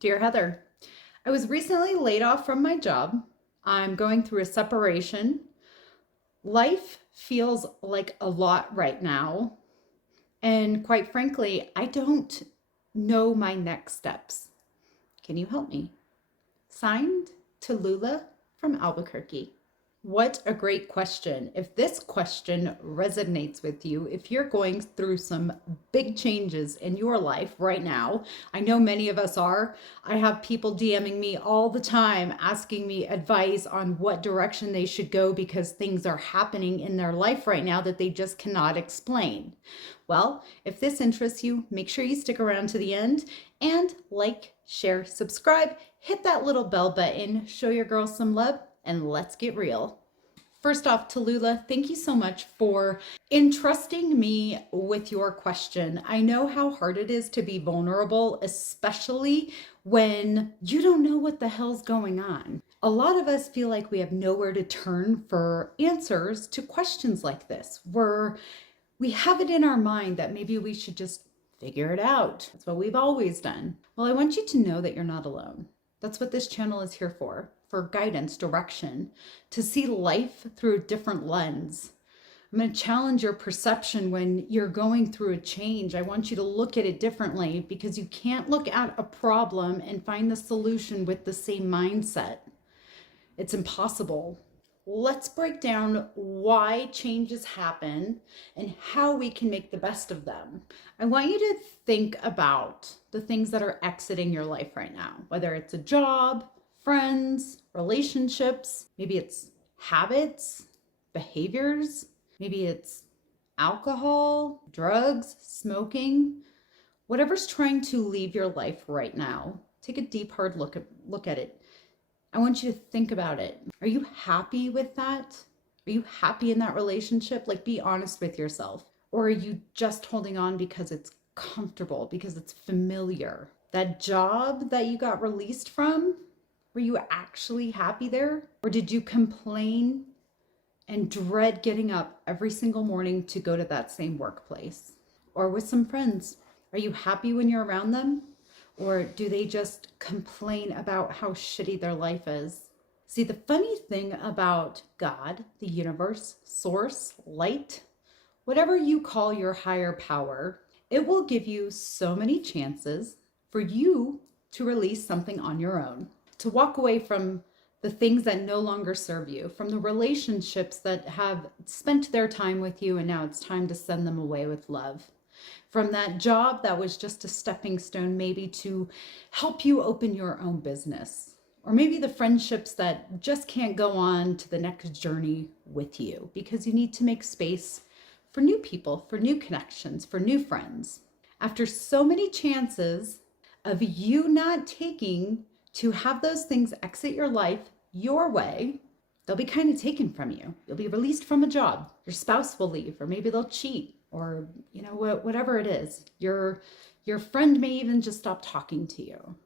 Dear Heather, I was recently laid off from my job. I'm going through a separation. Life feels like a lot right now. And quite frankly, I don't know my next steps. Can you help me? Signed, Tallulah from Albuquerque. What a great question. If this question resonates with you, if you're going through some big changes in your life right now, I know many of us are. I have people DMing me all the time asking me advice on what direction they should go because things are happening in their life right now that they just cannot explain. Well, if this interests you, make sure you stick around to the end and like, share, subscribe, hit that little bell button, show your girls some love, and let's get real. First off, Tallulah, thank you so much for entrusting me with your question. I know how hard it is to be vulnerable, especially when you don't know what the hell's going on. A lot of us feel like we have nowhere to turn for answers to questions like this. We have it in our mind that maybe we should just figure it out. That's what we've always done. Well, I want you to know that you're not alone. That's what this channel is here for guidance, direction, to see life through a different lens. I'm going to challenge your perception when you're going through a change. I want you to look at it differently because you can't look at a problem and find the solution with the same mindset. It's impossible. Let's break down why changes happen and how we can make the best of them. I want you to think about the things that are exiting your life right now, whether it's a job, friends, relationships, maybe it's habits, behaviors, maybe it's alcohol, drugs, smoking, whatever's trying to leave your life right now. Take a deep, hard look at it. I want you to think about it. Are you happy with that? Are you happy in that relationship? Like, be honest with yourself. Or are you just holding on because it's comfortable, because it's familiar? That job that you got released from, were you actually happy there? Or did you complain and dread getting up every single morning to go to that same workplace? Or with some friends, are you happy when you're around them? Or do they just complain about how shitty their life is? See, the funny thing about God, the universe, source, light, whatever you call your higher power, it will give you so many chances for you to release something on your own, to walk away from the things that no longer serve you, from the relationships that have spent their time with you and now it's time to send them away with love. From that job that was just a stepping stone, maybe to help you open your own business. Or maybe the friendships that just can't go on to the next journey with you because you need to make space for new people, for new connections, for new friends. After so many chances of you not taking to have those things exit your life your way, they'll be kind of taken from you. You'll be released from a job. Your spouse will leave, or maybe they'll cheat. Or, whatever it is, your friend may even just stop talking to you.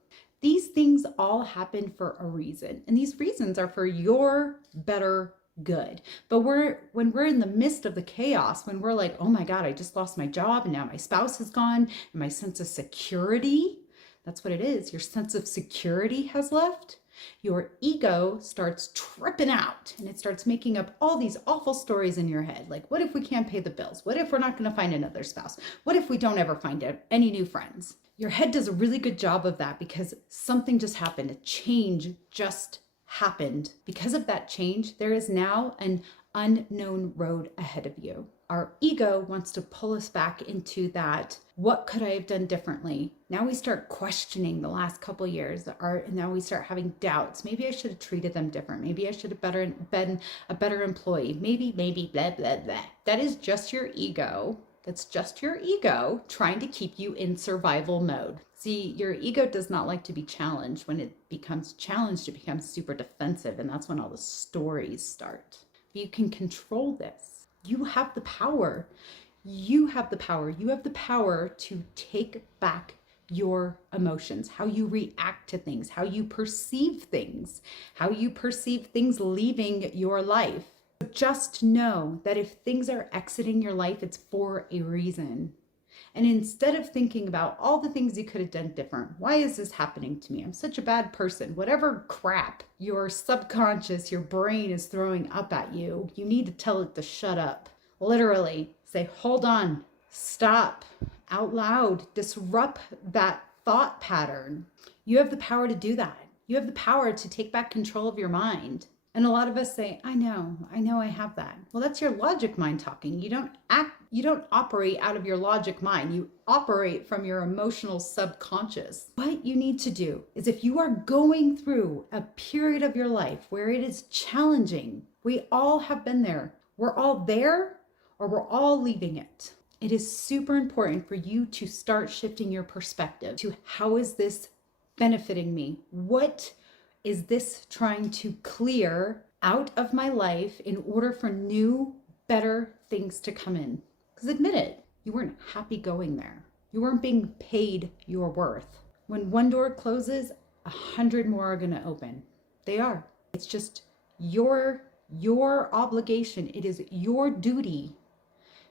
These things all happen for a reason, and these reasons are for your better good. But when we're in the midst of the chaos, when we're like, oh my God, I just lost my job and now my spouse is gone and my sense of security, that's what it is. Your sense of security has left. Your ego starts tripping out and it starts making up all these awful stories in your head. Like, what if we can't pay the bills? What if we're not going to find another spouse? What if we don't ever find any new friends? Your head does a really good job of that because something just happened. A change just happened. Because of that change, there is now an unknown road ahead of you. Our ego wants to pull us back into that, what could I have done differently? Now we start questioning the last couple of years, now we start having doubts. Maybe I should have treated them different. Maybe I should have been a better employee. Maybe, blah, blah, blah. That is just your ego. That's just your ego trying to keep you in survival mode. See, your ego does not like to be challenged. When it becomes challenged, it becomes super defensive, and that's when all the stories start. You can control this. You have the power. You have the power. You have the power to take back your emotions, how you react to things, how you perceive things leaving your life. Just know that if things are exiting your life, it's for a reason. And instead of thinking about all the things you could have done different, why is this happening to me? I'm such a bad person. Whatever crap your subconscious, your brain is throwing up at you, you need to tell it to shut up. Literally say, hold on, stop, out loud, disrupt that thought pattern. You have the power to do that. You have the power to take back control of your mind. And a lot of us say, I know I have that. Well, that's your logic mind talking. You don't operate out of your logic mind. You operate from your emotional subconscious. What you need to do is, if you are going through a period of your life where it is challenging, we all have been there. We're all there, or we're all leaving it. It is super important for you to start shifting your perspective to, how is this benefiting me? What is this trying to clear out of my life in order for new, better things to come in? Because admit it, you weren't happy going there. You weren't being paid your worth. When one door closes, 100 more are going to open. They are. It's just your obligation. It is your duty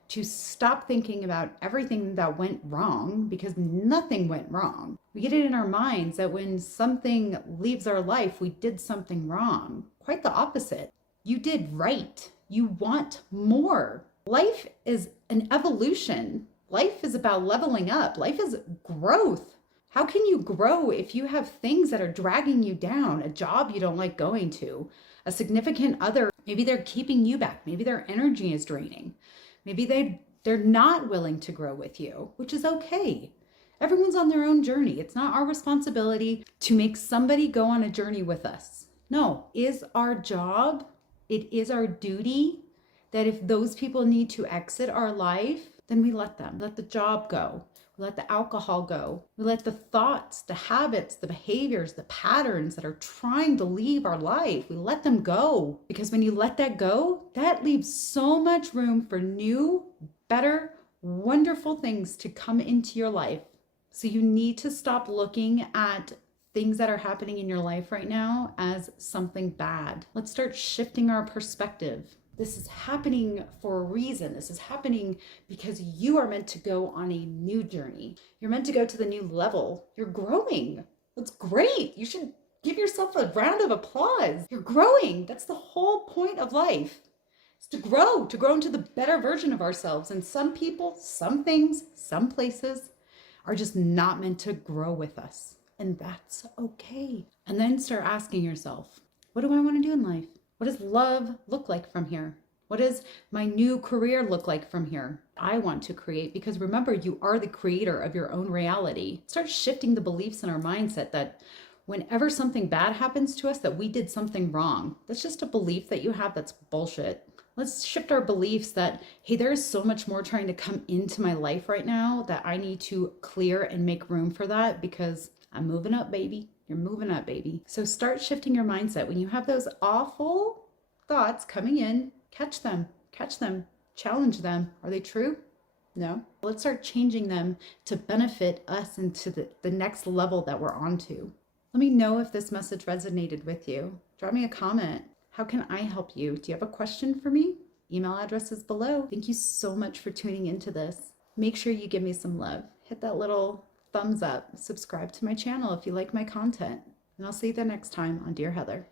to stop thinking about everything that went wrong, because nothing went wrong. We get it in our minds that when something leaves our life, we did something wrong. Quite the opposite. You did right. You want more. Life is an evolution. Life is about leveling up. Life is growth. How can you grow if you have things that are dragging you down? A job you don't like going to, a significant other, maybe they're keeping you back. Maybe their energy is draining. Maybe they're not willing to grow with you, which is okay. Everyone's on their own journey. It's not our responsibility to make somebody go on a journey with us. No, it's our job. It is our duty that if those people need to exit our life, then we let them. Let the job go. We let the alcohol go. We let the thoughts, the habits, the behaviors, the patterns that are trying to leave our life, we let them go. Because when you let that go, that leaves so much room for new, better, wonderful things to come into your life. So you need to stop looking at things that are happening in your life right now as something bad. Let's start shifting our perspective. This is happening for a reason. This is happening because you are meant to go on a new journey. You're meant to go to the new level. You're growing. That's great. You should give yourself a round of applause. You're growing. That's the whole point of life. It's to grow into the better version of ourselves. And some people, some things, some places are just not meant to grow with us. And that's okay. And then start asking yourself, what do I want to do in life? What does love look like from here? What does my new career look like from here? I want to create, because remember, you are the creator of your own reality. Start shifting the beliefs in our mindset that whenever something bad happens to us, that we did something wrong. That's just a belief that you have. That's bullshit. Let's shift our beliefs that, hey, there is so much more trying to come into my life right now that I need to clear and make room for that, because I'm moving up, baby. You're moving up, baby. So start shifting your mindset. When you have those awful thoughts coming in, catch them, challenge them. Are they true? No. Let's start changing them to benefit us into the next level that we're on to. Let me know if this message resonated with you. Drop me a comment. How can I help you? Do you have a question for me? Email address is below. Thank you so much for tuning into this. Make sure you give me some love. Hit that little thumbs up. Subscribe to my channel if you like my content. And I'll see you the next time on Dear Heather.